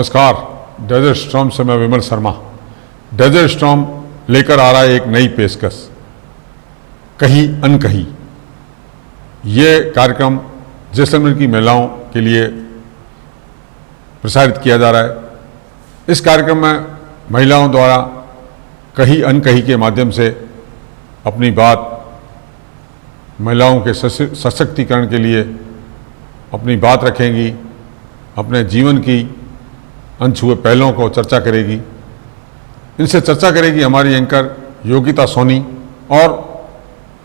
नमस्कार। Desert storm से मैं विमल शर्मा। डेजर्ट स्टॉर्म लेकर आ रहा है एक नई पेशकश, कहीं अनकहीं। ये कार्यक्रम जैसलमेर की महिलाओं के लिए प्रसारित किया जा रहा है। इस कार्यक्रम में महिलाओं द्वारा कहीं अनकहीं के माध्यम से अपनी बात महिलाओं के सशक्तिकरण के लिए अपनी बात रखेंगी, अपने जीवन की अनछुए पहलुओं को चर्चा करेगी। इनसे चर्चा करेगी हमारी एंकर योगिता सोनी, और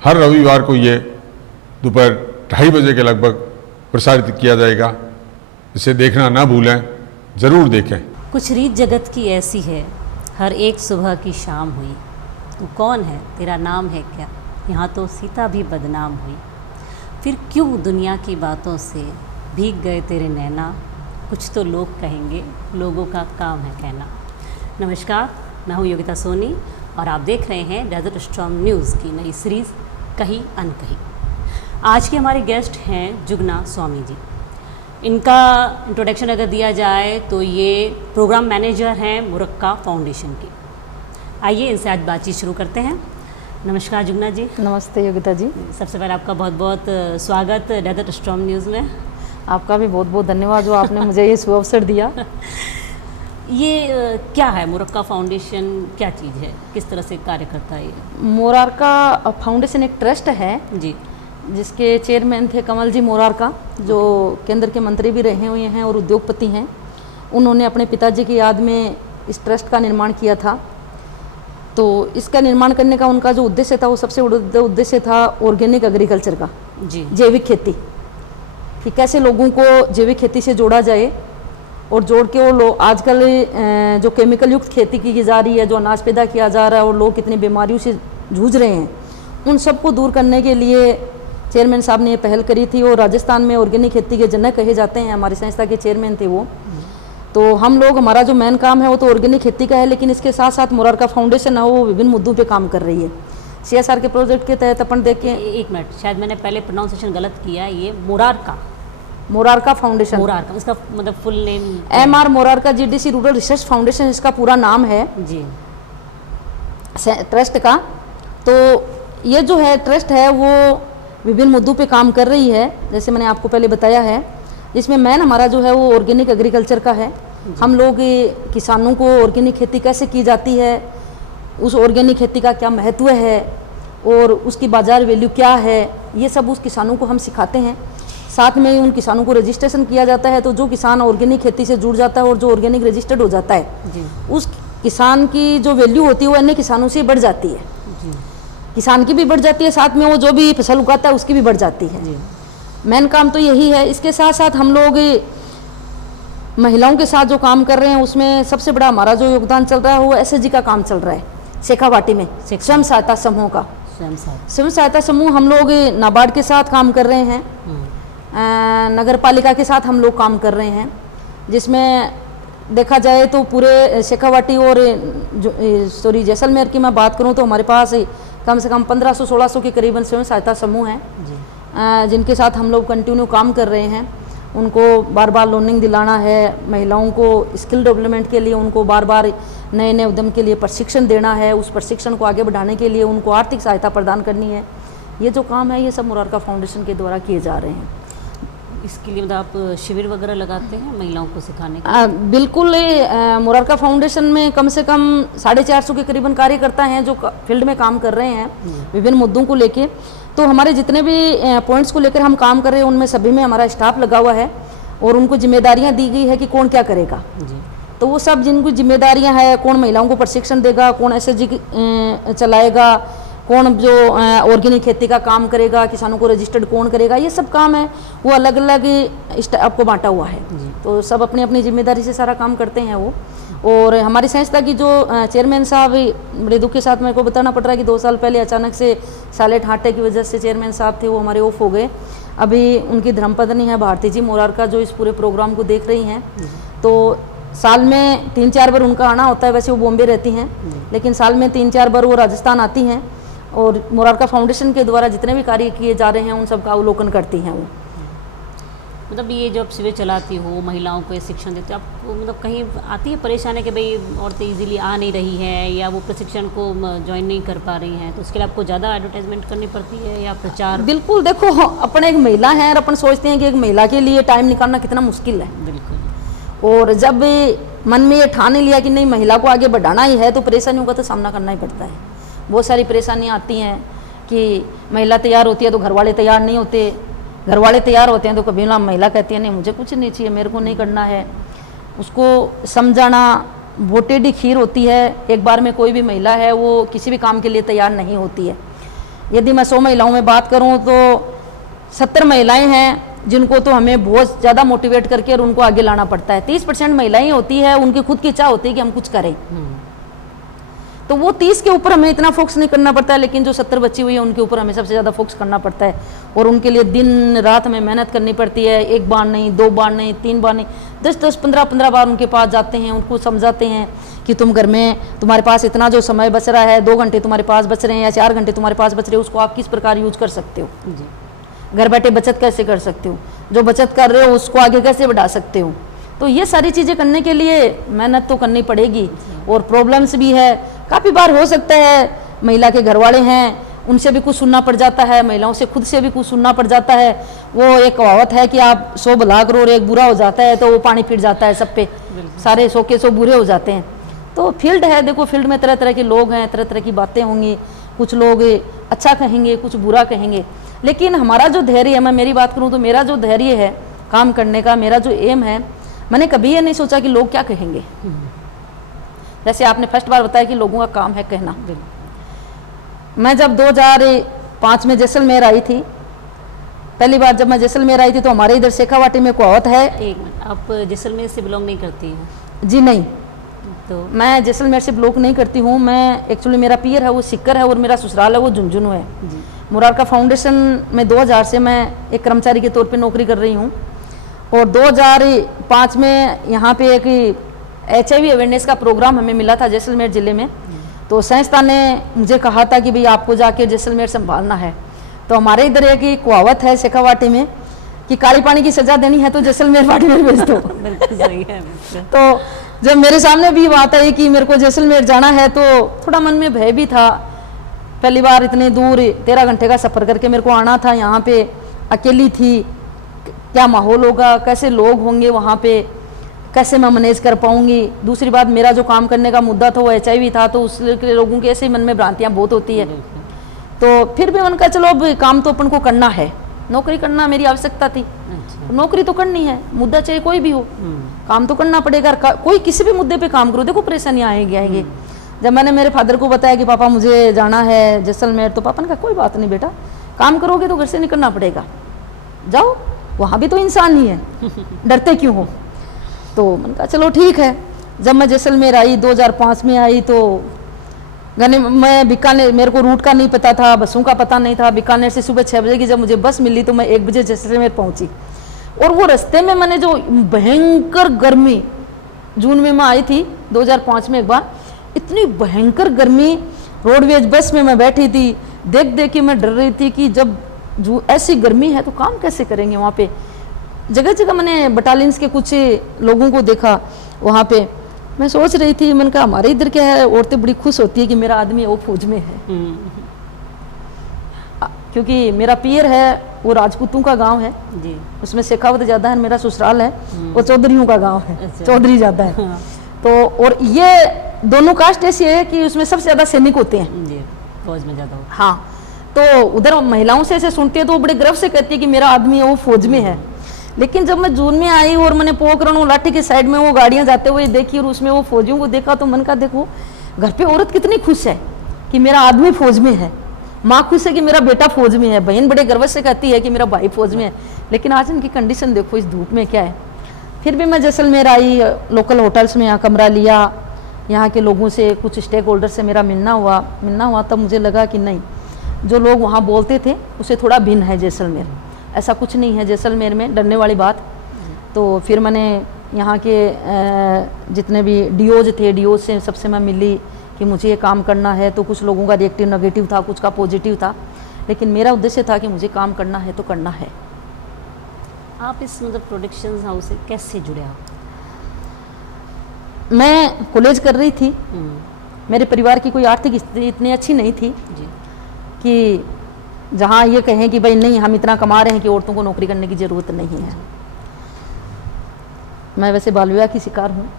हर रविवार को ये दोपहर 2:30 बजे के लगभग प्रसारित किया जाएगा। इसे देखना ना भूलें, ज़रूर देखें। कुछ रीत जगत की ऐसी है, हर एक सुबह की शाम हुई। तू कौन है, तेरा नाम है क्या, यहाँ तो सीता भी बदनाम हुई। फिर क्यों दुनिया की बातों से भीग गए तेरे नैना, कुछ तो लोग कहेंगे, लोगों का काम है कहना। नमस्कार, मैं हूँ योगिता सोनी और आप देख रहे हैं डेजर्ट स्टॉर्म न्यूज़ की नई सीरीज़ कहीं अनकहीं। आज के हमारे गेस्ट हैं जुगना स्वामी जी। इनका इंट्रोडक्शन अगर दिया जाए तो ये प्रोग्राम मैनेजर हैं मुरक्का फाउंडेशन की। आइए इनसे आज बातचीत शुरू करते हैं। नमस्कार जुगना जी। नमस्ते योगिता जी। सबसे पहले आपका बहुत बहुत स्वागत डेजर्ट स्टॉर्म न्यूज़ में। आपका भी बहुत बहुत धन्यवाद जो आपने मुझे ये अवसर दिया। ये क्या है मुरक्का फाउंडेशन, क्या चीज़ है, किस तरह से कार्य करता है ये? मोरारका फाउंडेशन एक ट्रस्ट है जी, जिसके चेयरमैन थे कमल जी मोरारका, जो केंद्र के मंत्री भी रहे हुए हैं और उद्योगपति हैं। उन्होंने अपने पिताजी की याद में इस ट्रस्ट का निर्माण किया था। तो इसका निर्माण करने का उनका जो उद्देश्य था वो सबसे बड़ा उद्देश्य था ऑर्गेनिक एग्रीकल्चर का, जी, जैविक खेती, कि कैसे लोगों को जैविक खेती से जोड़ा जाए और जोड़ के वो लोग आजकल जो केमिकल युक्त खेती की जा रही है, जो अनाज पैदा किया जा रहा है और लोग कितनी बीमारियों से जूझ रहे हैं, उन सबको दूर करने के लिए चेयरमैन साहब ने ये पहल करी थी। और राजस्थान में ऑर्गेनिक खेती के जनक कहे जाते हैं, हमारी संस्था के चेयरमैन थे वो। तो हम लोग, हमारा जो मेन काम है वो तो ऑर्गेनिक खेती का है, लेकिन इसके साथ साथ मोरारका फाउंडेशन है वो विभिन्न मुद्दों पे काम कर रही है। CSR के प्रोजेक्ट के तहत अपन देखें। एक मिनट, शायद मैंने पहले प्रोनाउंसिएशन गलत किया है। ये मोरारका फाउंडेशन, मोरारका, इसका मतलब full name? MR Morarka GDC rural research foundation इसका पूरा नाम है जी, ट्रस्ट का। तो ये जो है ट्रस्ट है वो विभिन्न मुद्दों पे काम कर रही है, जैसे मैंने आपको पहले बताया है। इसमें मेन हमारा जो है वो ऑर्गेनिक एग्रीकल्चर का है। हम लोग किसानों को ऑर्गेनिक खेती कैसे की जाती है, उस ऑर्गेनिक खेती का क्या महत्व है और उसकी बाज़ार वैल्यू क्या है, ये सब उस किसानों को हम सिखाते हैं। साथ में उन किसानों को रजिस्ट्रेशन किया जाता है। तो जो किसान ऑर्गेनिक खेती से जुड़ जाता है और जो ऑर्गेनिक रजिस्टर्ड हो जाता है जी, उस किसान की जो वैल्यू होती है वो अन्य किसानों से बढ़ जाती है। जी, किसान की भी बढ़ जाती है, साथ में वो जो भी फसल उगाता है उसकी भी बढ़ जाती है। जी, मेन काम तो यही है। इसके साथ साथ हम लोग महिलाओं के साथ जो काम कर रहे हैं उसमें सबसे बड़ा हमारा जो योगदान चल रहा है वो SSG का काम चल रहा है, शेखावाटी में स्वयं सहायता समूह का। स्वयं सहायता समूह हम लोग नाबार्ड के साथ काम कर रहे हैं, नगर पालिका के साथ हम लोग काम कर रहे हैं, जिसमें देखा जाए तो पूरे शेखावाटी और जैसलमेर की मैं बात करूं तो हमारे पास कम से कम 1500-1600 के करीबन स्वयं सहायता समूह हैं, जिनके साथ हम लोग कंटिन्यू काम कर रहे हैं। उनको बार बार लोनिंग दिलाना है, महिलाओं को स्किल डेवलपमेंट के लिए उनको बार बार नए नए उद्यम के लिए प्रशिक्षण देना है, उस प्रशिक्षण को आगे बढ़ाने के लिए उनको आर्थिक सहायता प्रदान करनी है। ये जो काम है ये सब मोरारका फाउंडेशन के द्वारा किए जा रहे हैं। इसके लिए मतलब आप शिविर वगैरह लगाते हैं महिलाओं को सिखाने के? बिल्कुल। मोरारका फाउंडेशन में कम से कम 450 के करीबन कार्यकर्ता हैं जो फील्ड में काम कर रहे हैं विभिन्न मुद्दों को लेके। तो हमारे जितने भी पॉइंट्स को लेकर हम काम कर रहे हैं उनमें सभी में हमारा स्टाफ लगा हुआ है और उनको जिम्मेदारियां दी गई है कि कौन क्या करेगा। जी, तो वो सब जिनको जिम्मेदारियां हैं, कौन महिलाओं को प्रशिक्षण देगा, कौन SSG चलाएगा, कौन जो ऑर्गेनिक खेती का काम करेगा, किसानों को रजिस्टर्ड कौन करेगा, ये सब काम है वो अलग अलग स्टाफ को बांटा हुआ है। तो सब अपनी अपनी जिम्मेदारी से सारा काम करते हैं वो। और हमारी संस्था की जो चेयरमैन साहब, बड़े दुख के साथ मेरे को बताना पड़ रहा है कि 2 साल पहले अचानक से सालेट हाटे की वजह से चेयरमैन साहब थे वो हमारे ऑफ हो गए। अभी उनकी धर्मपत्नी है भारती जी मोरारका जो इस पूरे प्रोग्राम को देख रही हैं। तो साल में 3-4 बार उनका आना होता है, वैसे वो बॉम्बे रहती हैं, लेकिन साल में 3-4 बार वो राजस्थान आती हैं और मोरारका फाउंडेशन के द्वारा जितने भी कार्य किए जा रहे हैं उन सब का अवलोकन करती हैं वो। मतलब ये जो आप शिविर चलाती हो, महिलाओं को ये शिक्षण देते हो, आपको मतलब कहीं आती है परेशानी कि भाई औरतें इजीली आ नहीं रही हैं या वो प्रशिक्षण को ज्वाइन नहीं कर पा रही हैं, तो उसके लिए आपको ज़्यादा एडवर्टाइजमेंट करनी पड़ती है या प्रचार? बिल्कुल, देखो अपन एक महिला हैं और अपन सोचते हैं कि एक महिला के लिए टाइम निकालना कितना मुश्किल है। बिल्कुल। और जब मन में ये ठान लिया कि नहीं महिला को आगे बढ़ाना ही है तो परेशानियों का तो सामना करना ही पड़ता है। बहुत सारी परेशानियाँ आती हैं कि महिला तैयार होती है तो घर वाले तैयार नहीं होते, घर वाले तैयार होते हैं तो कभी ना महिला कहती है नहीं मुझे कुछ नहीं चाहिए, मेरे को नहीं करना है। उसको समझाना बहुत टेढ़ी खीर होती है। एक बार में कोई भी महिला है वो किसी भी काम के लिए तैयार नहीं होती है। यदि मैं 100 महिलाओं में बात करूं तो 70 महिलाएं हैं जिनको तो हमें बहुत ज़्यादा मोटिवेट करके और उनको आगे लाना पड़ता है। 30% महिलाएं होती है उनकी खुद की इच्छा होती है कि हम कुछ करें, तो वो 30 के ऊपर हमें इतना फोकस नहीं करना पड़ता है, लेकिन जो 70 बची हुई है उनके ऊपर हमें सबसे ज़्यादा फोकस करना पड़ता है और उनके लिए दिन रात हमें मेहनत करनी पड़ती है। एक बार नहीं, 2 बार नहीं, 3 बार नहीं, 10-10, 15-15 बार उनके पास जाते हैं, उनको समझाते हैं कि तुम घर में तुम्हारे पास इतना जो समय बच रहा है, 2 घंटे तुम्हारे पास बच रहे हैं या 4 घंटे तुम्हारे पास बच रहे हैं, उसको आप किस प्रकार यूज कर सकते हो जी। घर बैठे बचत कैसे कर सकते हो, जो बचत कर रहे हो उसको आगे कैसे बढ़ा सकते हो। तो ये सारी चीज़ें करने के लिए मेहनत तो करनी पड़ेगी और प्रॉब्लम्स भी है। काफ़ी बार हो सकता है महिला के घर वाले हैं उनसे भी कुछ सुनना पड़ जाता है, महिलाओं से खुद से भी कुछ सुनना पड़ जाता है। वो एक कहावत है कि आप 100 भला करो और एक बुरा हो जाता है तो वो पानी फिर जाता है सब पे, सारे 100 के 100 बुरे हो जाते हैं। तो फील्ड है, देखो फील्ड में तरह तरह के लोग हैं, तरह तरह की बातें होंगी, कुछ लोग अच्छा कहेंगे, कुछ बुरा कहेंगे, लेकिन हमारा जो धैर्य है, मैं मेरी बात करूं तो मेरा जो धैर्य है काम करने का, मेरा जो एम है, मैंने कभी ये नहीं सोचा कि लोग क्या कहेंगे। जैसे आपने फर्स्ट बार बताया कि लोगों का काम है कहना। मैं जब 2005 में जैसलमेर आई थी, पहली बार जब मैं जैसलमेर आई थी तो हमारे इधर शेखावाटी में कहावत है। एक मिनट, आप जैसलमेर से बिलोंग नहीं करती हैं? जी नहीं, तो मैं जैसलमेर से बिलोंग नहीं करती हूँ। मैं एक्चुअली मेरा पियर है वो सिक्कर है और मेरा ससुराल है वो झुंझुनू है। जी। मुरारका फाउंडेशन में 2000 से मैं एक कर्मचारी के तौर पे नौकरी कर रही हूँ और 2005 में यहाँ पे एक HIV अवेयरनेस का प्रोग्राम हमें मिला था जैसलमेर ज़िले में। तो संस्था ने मुझे कहा था कि भाई आपको जाके जैसलमेर संभालना है। तो हमारे इधर एक कहावत है शेखावाटी में कि काली पानी की सजा देनी है तो जैसलमेर वाटी में भेज दो। बिल्कुल सही है। तो जब मेरे सामने भी बात आई कि मेरे को जैसलमेर जाना है तो थोड़ा मन में भय भी था। पहली बार इतने दूर 13 घंटे का सफ़र करके मेरे को आना था, यहाँ पे अकेली थी, क्या माहौल होगा, कैसे लोग होंगे वहाँ पे, कैसे मैं मैनेज कर पाऊँगी। दूसरी बात मेरा जो काम करने का मुद्दा था वो HIV था, तो उसके लोगों के ऐसे मन में भ्रांतियाँ बहुत होती है। तो फिर भी मन का चलो अब काम तो अपन को करना है, नौकरी करना मेरी आवश्यकता थी। नौकरी तो करनी है, मुद्दा चाहे कोई भी हो, काम तो करना पड़ेगा। कोई किसी भी मुद्दे पे काम करो, देखो परेशानियाँ आएंगी। जब मैंने मेरे फादर को बताया कि पापा मुझे जाना है जैसलमेर, तो पापा ने कहा कोई बात नहीं बेटा, काम करोगे तो घर से निकलना पड़ेगा, जाओ, वहाँ भी तो इंसान ही है, डरते क्यों हो। तो मैंने कहा चलो ठीक है। जब मैं जैसलमेर आई 2005 में आई तो मैं बीकानेर, मेरे को रूट का नहीं पता था, बसों का पता नहीं था। बीकानेर से सुबह 6 बजे की जब मुझे बस मिली तो मैं 1 बजे जैसलमेर पहुंची। और वो रास्ते में मैंने जो भयंकर गर्मी, जून में मैं आई थी 2005 में एक बार, इतनी भयंकर गर्मी, रोडवेज बस में मैं बैठी थी, देख देख के मैं डर रही थी कि जब जो ऐसी गर्मी है तो काम कैसे करेंगे वहाँ पे। जगह जगह मैंने बटालियंस के कुछ लोगों को देखा वहाँ पे। मैं सोच रही थी, मैंने कहा हमारे इधर क्या है, औरतें बड़ी खुश होती है कि मेरा आदमी वो फौज में है। क्योंकि मेरा पियर है वो राजपूतों का गांव है जी। उसमें शेखावत ज़्यादा है, मेरा ससुराल है वो चौधरीयों का गांव है। अच्छा। चौधरी ज़्यादा है। हाँ। तो और ये दोनों कास्ट ऐसी है कि उसमें सबसे ज़्यादा सैनिक होते हैं जी, फौज में ज़्यादा हो। हाँ, तो उधर महिलाओं से ऐसे सुनती है तो वो बड़े गर्व से कहती है कि मेरा आदमी है वो फौज में है। लेकिन जब मैं जून में आई और मैंने पोखरण और लाठी के साइड में वो गाड़ियाँ जाते हुए देखी और उसमें वो फौजियों को देखा तो मन का देखो घर पे औरत कितनी खुश है कि मेरा आदमी फौज में है, माँ खुश है कि मेरा बेटा फौज में है, बहन बड़े गर्व से कहती है कि मेरा भाई फौज में है। लेकिन आज इनकी कंडीशन देखो इस धूप में क्या है। फिर भी मैं जैसलमेर आई, लोकल होटल्स में यहाँ कमरा लिया, यहाँ के लोगों से, कुछ स्टेक होल्डर से मेरा मिलना हुआ। तब मुझे लगा कि नहीं, जो लोग वहाँ बोलते थे उससे थोड़ा भिन्न है जैसलमेर, ऐसा कुछ नहीं है जैसलमेर में डरने वाली बात। तो फिर मैंने यहाँ के जितने भी डीओज थे, डीओज से सबसे मैं मिली कि मुझे ये काम करना है। तो कुछ लोगों का रिएक्टिव नेगेटिव था, कुछ का पॉजिटिव था, लेकिन मेरा उद्देश्य था कि मुझे काम करना है तो करना है। आप इस मतलब प्रोडक्शन हाउस से कैसे जुड़े आप? मैं कॉलेज कर रही थी, मेरे परिवार की कोई आर्थिक स्थिति इतनी अच्छी नहीं थी जी। कि जहाँ ये कहें कि भाई नहीं हम इतना कमा रहे हैं कि औरतों को नौकरी करने की ज़रूरत नहीं है। मैं वैसे बाल विवाह की शिकार हूँ।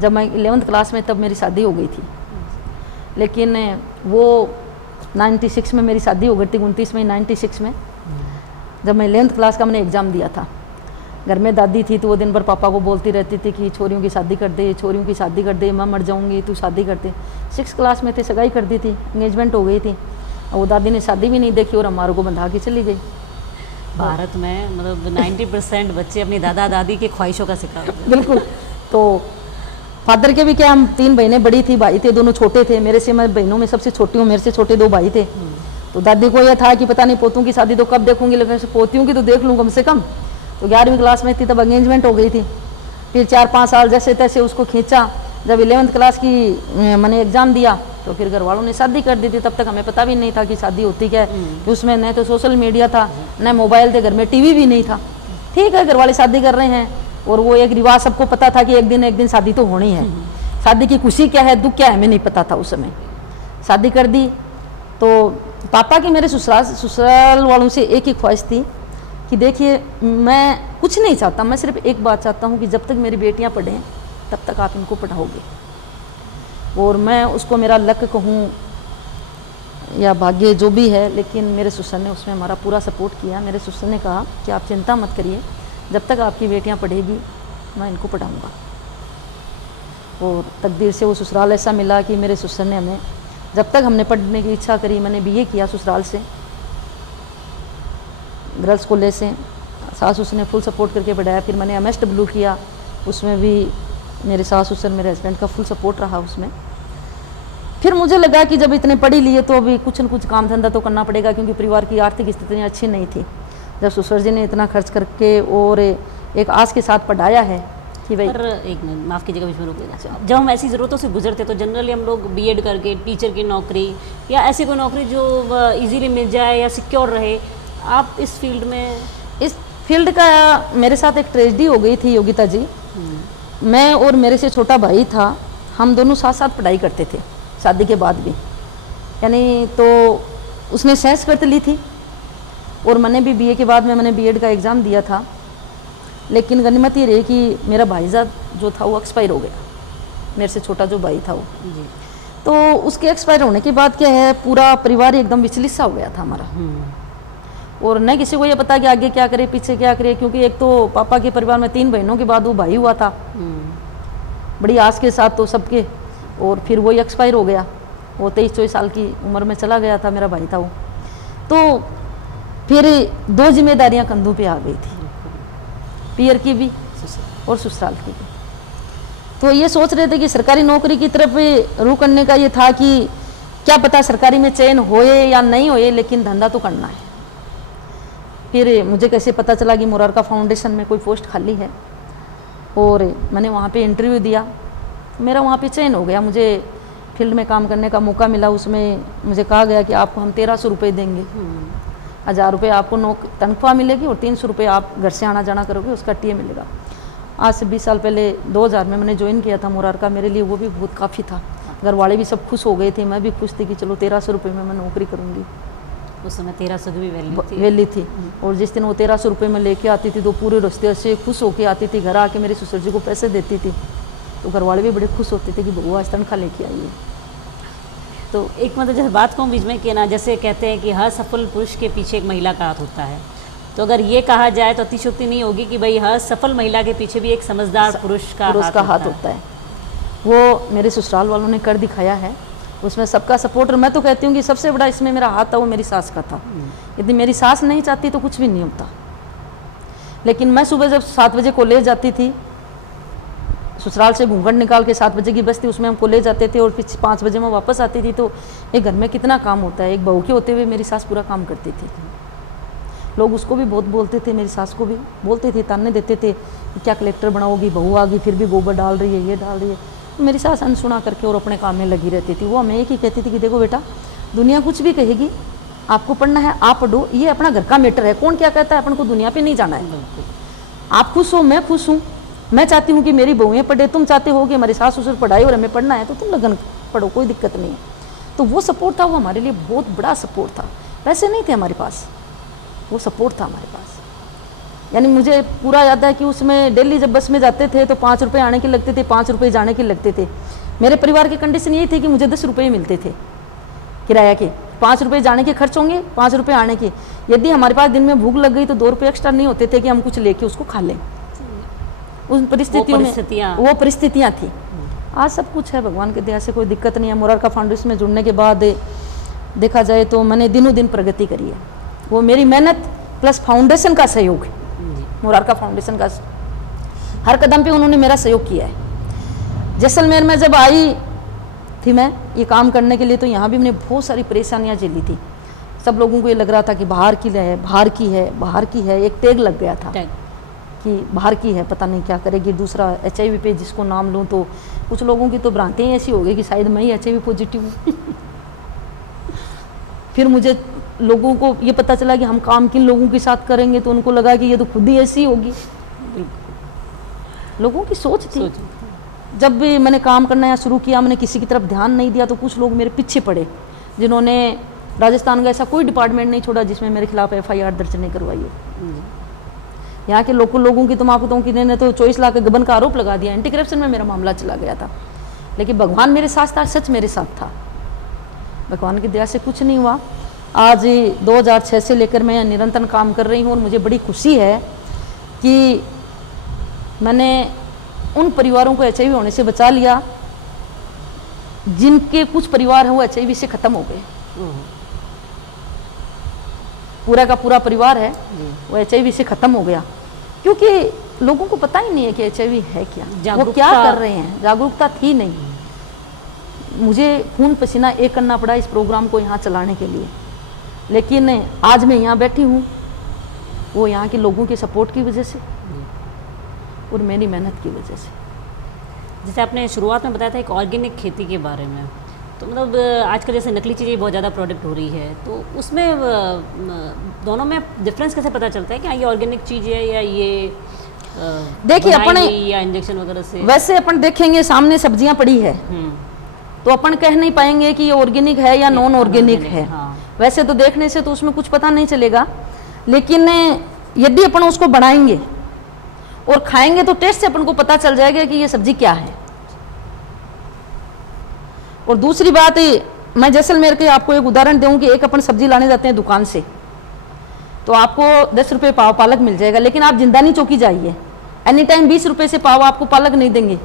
जब मैं 11th क्लास में तब मेरी शादी हो गई थी, लेकिन वो 96 में मेरी शादी हो गई थी, 29 में 96 में। जब मैं 11th क्लास का मैंने एग्ज़ाम दिया था, घर में दादी थी तो वो दिन भर पापा को बोलती रहती थी कि छोरियों की शादी कर दे, छोरियों की शादी कर दे, मैं मर जाऊंगी, तू शादी कर दे। 6 क्लास में थे, सगाई कर दी थी, एंगेजमेंट हो गई थी। वो दादी ने शादी भी नहीं देखी और हमारे को बंधा के चली गई। भारत में मतलब 90% बच्चे अपनी दादा दादी की ख्वाहिशों का शिकार होते हैं। बिल्कुल। तो फादर के भी क्या, हम 3 बहनें बड़ी थी, भाई थे दोनों छोटे थे मेरे से। मैं बहनों में सबसे छोटी हूँ, मेरे से छोटे 2 भाई थे। तो दादी को यह था कि पता नहीं पोतों की शादी तो कब देखूंगी, लेकिन पोतियों की तो देख लूँ कम से कम। तो 11वीं क्लास में थी तब एंगेजमेंट हो गई थी। फिर 4-5 साल जैसे तैसे उसको खींचा। जब 11th क्लास की मैंने एग्ज़ाम दिया तो फिर घर वालों ने शादी कर दी थी। तब तक हमें पता भी नहीं था कि शादी होती क्या है। उसमें न तो सोशल मीडिया था, न मोबाइल थे, घर में टीवी भी नहीं था। ठीक है, घर वाले शादी कर रहे हैं और वो एक रिवाज सबको पता था कि एक दिन शादी तो होनी है। शादी की खुशी क्या है, दुख क्या है, हमें नहीं पता था उस समय। शादी कर दी। तो पापा की मेरे ससुराल वालों से एक ही ख्वाहिश थी कि देखिए मैं कुछ नहीं चाहता, मैं सिर्फ एक बात चाहता हूँ कि जब तक मेरी बेटियाँ पढ़ें तब तक आप इनको पढ़ाओगे। और मैं उसको मेरा लक कहूँ या भाग्य जो भी है, लेकिन मेरे ससुर ने उसमें हमारा पूरा सपोर्ट किया। मेरे ससुर ने कहा कि आप चिंता मत करिए, जब तक आपकी बेटियाँ पढ़ेगी मैं इनको पढ़ाऊँगा। और तकदीर से वो ससुराल ऐसा मिला कि मेरे ससुर ने हमें, जब तक हमने पढ़ने की इच्छा करी, मैंने BA किया ससुराल से, गर्ल्स कॉलेज से। सास ससुर ने फुल सपोर्ट करके पढ़ाया। फिर मैंने MSW किया, उसमें भी मेरे सास ससुर मेरे हस्बैंड का फुल सपोर्ट रहा उसमें। फिर मुझे लगा कि जब इतने पढ़ी लिए तो अभी कुछ न कुछ काम धंधा तो करना पड़ेगा, क्योंकि परिवार की आर्थिक स्थिति अच्छी नहीं थी। जब ससुर जी ने इतना खर्च करके और एक आस के साथ पढ़ाया है कि भाई। पर एक मिनट माफ़ कीजिएगा, बीच में रोकिएगा। जब हम ऐसी ज़रूरतों से गुजरते तो जनरली हम लोग BEd करके टीचर की नौकरी या ऐसी कोई नौकरी जो इजीली मिल जाए या सिक्योर रहे, आप इस फील्ड में? इस फील्ड का मेरे साथ एक ट्रेजेडी हो गई थी योगिता जी। मैं और मेरे से छोटा भाई था, हम दोनों साथ साथ पढ़ाई करते थे शादी के बाद भी। यानी तो उसने संस्कृत ली थी और मैंने भी BA के बाद में मैंने BEd का एग्ज़ाम दिया था। लेकिन गनीमत ये रही कि मेरा भाईजाद जो था वो एक्सपायर हो गया, मेरे से छोटा जो भाई था वो जी। तो उसके एक्सपायर होने के बाद क्या है, पूरा परिवार एकदम विचलित सा हो गया था हमारा। और न किसी को ये पता कि आगे क्या करे पीछे क्या करे, क्योंकि एक तो पापा के परिवार में 3 बहनों के बाद वो भाई हुआ था बड़ी आस के साथ तो सबके, और फिर वही एक्सपायर हो गया। वो 23-24 साल की उम्र में चला गया था मेरा भाई था वो। तो फिर 2 जिम्मेदारियां कंधों पे आ गई थी, पियर की भी और ससुराल की भी। तो ये सोच रहे थे कि सरकारी नौकरी की तरफ रुख करने का ये था कि क्या पता सरकारी में चयन होए या नहीं होए, लेकिन धंधा तो करना है। फिर मुझे कैसे पता चला कि मुरारका फाउंडेशन में कोई पोस्ट खाली है, और मैंने वहाँ पे इंटरव्यू दिया। मेरा वहाँ पे चयन हो गया, मुझे फील्ड में काम करने का मौका मिला। उसमें मुझे कहा गया कि आपको हम 1300 रुपये देंगे, 1000 रुपये आपको तनख्वाह मिलेगी और 300 रुपये आप घर से आना जाना करोगे, उसका TA मिलेगा। आज से 20 साल पहले 2000 में मैंने ज्वाइन किया था मुरारका। मेरे लिए वो भी बहुत काफ़ी था। घर वाले भी सब खुश हो गए थे, मैं भी खुश थी कि चलो 1300 रुपये में मैं नौकरी करूँगी। उस समय 1300 की भी वैल्यू थी। और जिस दिन वो 1300 रुपये में लेके आती थी तो पूरे रास्ते से खुश होके आती थी, घर आके मेरे ससुर जी को पैसे देती थी, तो घर वाले भी बड़े खुश होते थे कि बहू आज तनख्वाह लेके आई है। तो एक मतलब जैसे बात कहूँ बीच में कि ना, जैसे कहते हैं कि हर सफल पुरुष के पीछे एक महिला का हाथ होता है, तो अगर ये कहा जाए तो अतिशयोक्ति नहीं होगी कि भाई हर सफल महिला के पीछे भी एक समझदार पुरुष का हाथ होता है। वो मेरे ससुराल वालों ने कर दिखाया है, उसमें सबका सपोर्ट। और मैं तो कहती हूँ कि सबसे बड़ा इसमें मेरा हाथ था वो मेरी सास का था। यदि मेरी सास नहीं चाहती तो कुछ भी नहीं होता। लेकिन मैं सुबह जब 7 बजे कॉलेज जाती थी, ससुराल से घूंघट निकाल के 7 बजे की बस थी, उसमें हम कॉलेज जाते थे और फिर 5 बजे मैं वापस आती थी। तो एक घर में कितना काम होता है, एक बहू के होते हुए मेरी सास पूरा काम करती थी। लोग उसको भी बहुत बोलते थे, मेरी सास को भी बोलते थे, ताने देते थे कि क्या कलेक्टर बनाओगी, बहू आ गई फिर भी गोबर डाल रही है, ये डाल रही है। तो मेरी सास अनसुना करके और अपने काम में लगी रहती थी। वो हमें एक ही कहती थी कि देखो बेटा, दुनिया कुछ भी कहेगी, आपको पढ़ना है आप पढ़ो, ये अपना घर का मैटर है, कौन क्या कहता है अपन को दुनिया पे नहीं जाना है। आप खुश हो, मैं खुश हूँ, मैं चाहती हूँ कि मेरी बहुएं पढ़े, तुम चाहते हो कि हमारे सास ससुर पढ़ाई और हमें पढ़ना है, तो तुम लगन पढ़ो, कोई दिक्कत नहीं है। तो वो सपोर्ट था, वो हमारे लिए बहुत बड़ा सपोर्ट था। पैसे नहीं थे हमारे पास, वो सपोर्ट था हमारे पास। यानी मुझे पूरा याद है कि उसमें डेली जब बस में जाते थे तो 5 रुपये आने के लगते थे, 5 रुपये जाने के लगते थे। मेरे परिवार की कंडीशन यही थी कि मुझे 10 रुपये मिलते थे किराया के, 5 रुपये जाने के खर्च होंगे, 5 रुपये आने के। यदि हमारे पास दिन में भूख लग गई तो 2 रुपये एक्स्ट्रा नहीं होते थे कि हम कुछ लेके उसको खा लें। उन परिस्थितियों में वो परिस्थितियाँ थी। आज सब कुछ है, भगवान के दया से कोई दिक्कत नहीं है। मुरारका फाउंडेशन में जुड़ने के बाद देखा जाए तो मैंने दिनों दिन प्रगति करी है। वो मेरी मेहनत प्लस फाउंडेशन का सहयोग है, मुरारका फाउंडेशन का हर कदम पे उन्होंने मेरा सहयोग किया है। जैसलमेर में जब आई थी मैं ये काम करने के लिए, तो यहाँ भी मैंने बहुत सारी परेशानियाँ झेली थी। सब लोगों को ये लग रहा था कि बाहर की है, बाहर की है, बाहर की है, एक टैग लग गया था कि बाहर की है, पता नहीं क्या करेगी। दूसरा HIV पे जिसको नाम लूँ तो कुछ लोगों की तो भ्रांतियाँ ऐसी हो गई कि शायद मैं ही HIV पॉजिटिव हूँ। फिर मुझे लोगों को ये पता चला कि हम काम किन लोगों के साथ करेंगे, तो उनको लगा कि ये तो खुद ही ऐसी होगी। लोगों की सोच थी। जब भी मैंने काम करना यहाँ शुरू किया, मैंने किसी की तरफ ध्यान नहीं दिया, तो कुछ लोग मेरे पीछे पड़े जिन्होंने राजस्थान का ऐसा कोई डिपार्टमेंट नहीं छोड़ा जिसमें मेरे खिलाफ FIR दर्ज नहीं करवाई हो। यहाँ के लोकल लोगों की तो मैं आपको बताऊँ कि इन्होंने तो 24 लाख गबन का आरोप लगा दिया। एंटी करप्शन में मेरा मामला चला गया था, लेकिन भगवान मेरे साथ था, सच मेरे साथ था। भगवान की दया से कुछ नहीं हुआ। आज 2006 से लेकर मैं निरंतर काम कर रही हूँ और मुझे बड़ी खुशी है कि मैंने उन परिवारों को HIV होने से बचा लिया जिनके कुछ परिवार हैं वो HIV से ख़त्म हो गए। पूरा का पूरा परिवार है वो HIV से ख़त्म हो गया, क्योंकि लोगों को पता ही नहीं है कि HIV है क्या, वो क्या कर रहे हैं, जागरूकता थी नहीं। मुझे खून पसीना एक करना पड़ा इस प्रोग्राम को यहाँ चलाने के लिए, लेकिन आज मैं यहाँ बैठी हूँ वो यहाँ के लोगों के सपोर्ट की वजह से और मेरी मेहनत की वजह से। जैसे आपने शुरुआत में बताया था एक ऑर्गेनिक खेती के बारे में, तो मतलब आजकल जैसे नकली चीज़ें बहुत ज़्यादा प्रोडक्ट हो रही है, तो उसमें दोनों में डिफरेंस कैसे पता चलता है कि ये ऑर्गेनिक चीज़ है या ये देखिए अपन या इंजेक्शन वगैरह से? वैसे अपन देखेंगे सामने सब्जियां पड़ी है तो अपन कह नहीं पाएंगे कि ये ऑर्गेनिक है या नॉन ऑर्गेनिक है। हाँ। वैसे तो देखने से तो उसमें कुछ पता नहीं चलेगा, लेकिन यदि अपन उसको बनाएंगे और खाएंगे तो टेस्ट से अपन को पता चल जाएगा कि ये सब्जी क्या है। और दूसरी बात, मैं जैसलमेर के आपको एक उदाहरण दूं कि एक अपन सब्जी लाने जाते हैं दुकान से, तो आपको 10 रुपये पाव पालक मिल जाएगा, लेकिन आप जिंदानी चौकी जाइए, एनी टाइम 20 रुपये से पाव आपको पालक नहीं देंगे,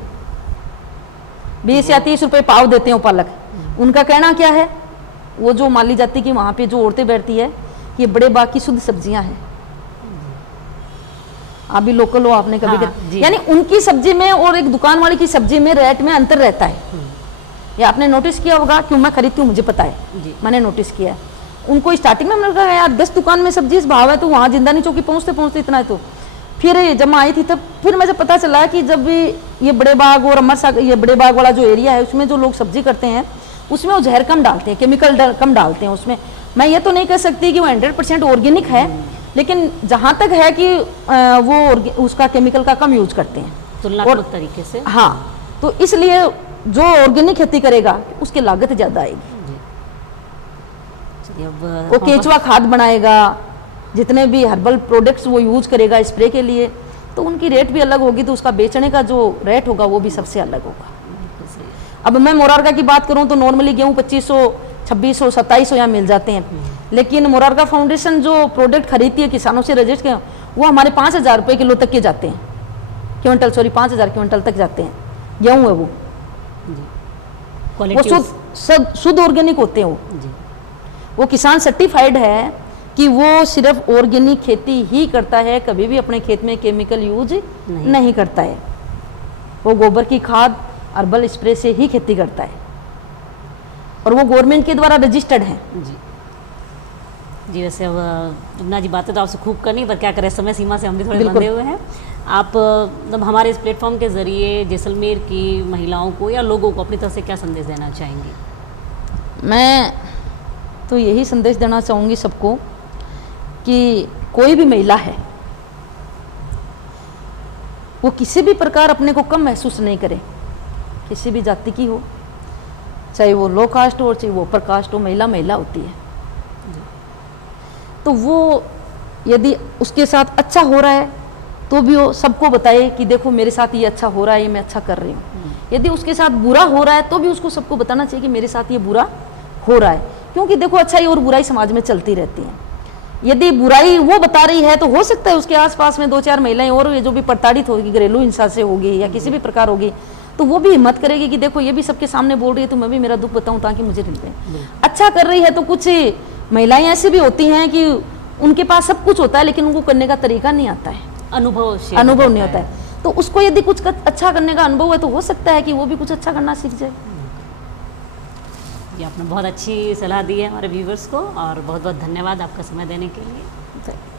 20 या 30 रुपये पाव देते हो पालक। उनका कहना क्या है, वो जो मान ली जाती कि वहाँ पे जो औरतें बैठती है ये बड़े बाग की शुद्ध सब्जियां हैं। आप भी लोकल हो, आपने कभी यानी उनकी सब्जी में और एक दुकान वाले की सब्जी में रेट में अंतर रहता है। ये आपने नोटिस किया होगा, क्यों मैं खरीदती हूँ मुझे पता है, मैंने नोटिस किया है। उनको स्टार्टिंग में मैंने कहा यार 10 दुकान में सब्जी इस भाव है, तो वहाँ जिंदानी चौकी पहुँचते पहुँचते इतना है। तो फिर जब मैं आई थी तब फिर मुझे पता चला कि जब भी ये बड़े बाग और अमर सागर, ये बड़े बाग वाला जो एरिया है उसमें जो लोग सब्जी करते हैं उसमें वो जहर कम डालते हैं, केमिकल कम डालते हैं उसमें। मैं ये तो नहीं कह सकती कि वो 100% ऑर्गेनिक है, लेकिन जहाँ तक है कि वो उसका केमिकल का कम यूज करते हैं तुलनात्मक तरीके से। हाँ, तो इसलिए जो ऑर्गेनिक खेती करेगा उसकी लागत ज़्यादा आएगी। वो केचुआ खाद बनाएगा, जितने भी हर्बल प्रोडक्ट्स वो यूज करेगा स्प्रे के लिए, तो उनकी रेट भी अलग होगी, तो उसका बेचने का जो रेट होगा वो भी सबसे अलग होगा। अब मैं मोरारका की बात करूं तो नॉर्मली गेहूं 2500, 2600, 2700 यहाँ मिल जाते हैं, लेकिन मोरारका फाउंडेशन जो प्रोडक्ट खरीदती है किसानों से रजिस्टर के, वो हमारे 5000 रुपये किलो तक के जाते हैं, क्विंटल, सॉरी 5000 क्विंटल तक जाते हैं। गेहूँ है वो शुद्ध ऑर्गेनिक होते हैं। वो किसान सर्टिफाइड है कि वो सिर्फ ऑर्गेनिक खेती ही करता है, कभी भी अपने खेत में केमिकल यूज नहीं करता है। वो गोबर की खाद, हर्बल स्प्रे से ही खेती करता है और वो गवर्नमेंट के द्वारा रजिस्टर्ड है। जी वैसे अब जुम्ना जी बातें तो आपसे खूब करनी, पर क्या करें समय सीमा से हम भी थोड़े बंधे हुए हैं। आप मतलब हमारे इस प्लेटफॉर्म के ज़रिए जैसलमेर की महिलाओं को या लोगों को अपनी तरफ से क्या संदेश देना चाहेंगी? मैं तो यही संदेश देना चाहूँगी सबको कि कोई भी महिला है वो किसी भी प्रकार अपने को कम महसूस नहीं करे, किसी भी जाति की हो, चाहे वो लो कास्ट हो चाहे वो अपर कास्ट हो, महिला महिला होती है। तो वो यदि उसके साथ अच्छा हो रहा है तो भी वो सबको बताए कि देखो मेरे साथ ये अच्छा हो रहा है, ये मैं अच्छा कर रही हूँ। यदि उसके साथ बुरा हो रहा है तो भी उसको सबको बताना चाहिए कि मेरे साथ ये बुरा हो रहा है, क्योंकि देखो अच्छाई और बुराई समाज में चलती रहती है। यदि बुराई वो बता रही है तो हो सकता है उसके आसपास में 2-4 महिलाएं और जो भी प्रताड़ित होगी, घरेलू हिंसा से होगी या किसी भी प्रकार होगी, तो वो भी हिम्मत करेगी कि देखो ये भी सबके सामने बोल रही है तो मैं भी मेरा दुख बताऊं ताकि मुझे मिले। अच्छा कर रही है तो कुछ महिलाएं ऐसी भी होती हैं कि उनके पास सब कुछ होता है लेकिन उनको करने का तरीका नहीं आता है, अनुभव नहीं होता है। तो उसको यदि कुछ अच्छा करने का अनुभव है तो हो सकता है कि वो भी कुछ अच्छा करना सीख जाए। ये आपने बहुत अच्छी सलाह दी है हमारे व्यूवर्स को, और बहुत बहुत धन्यवाद आपका समय देने के लिए।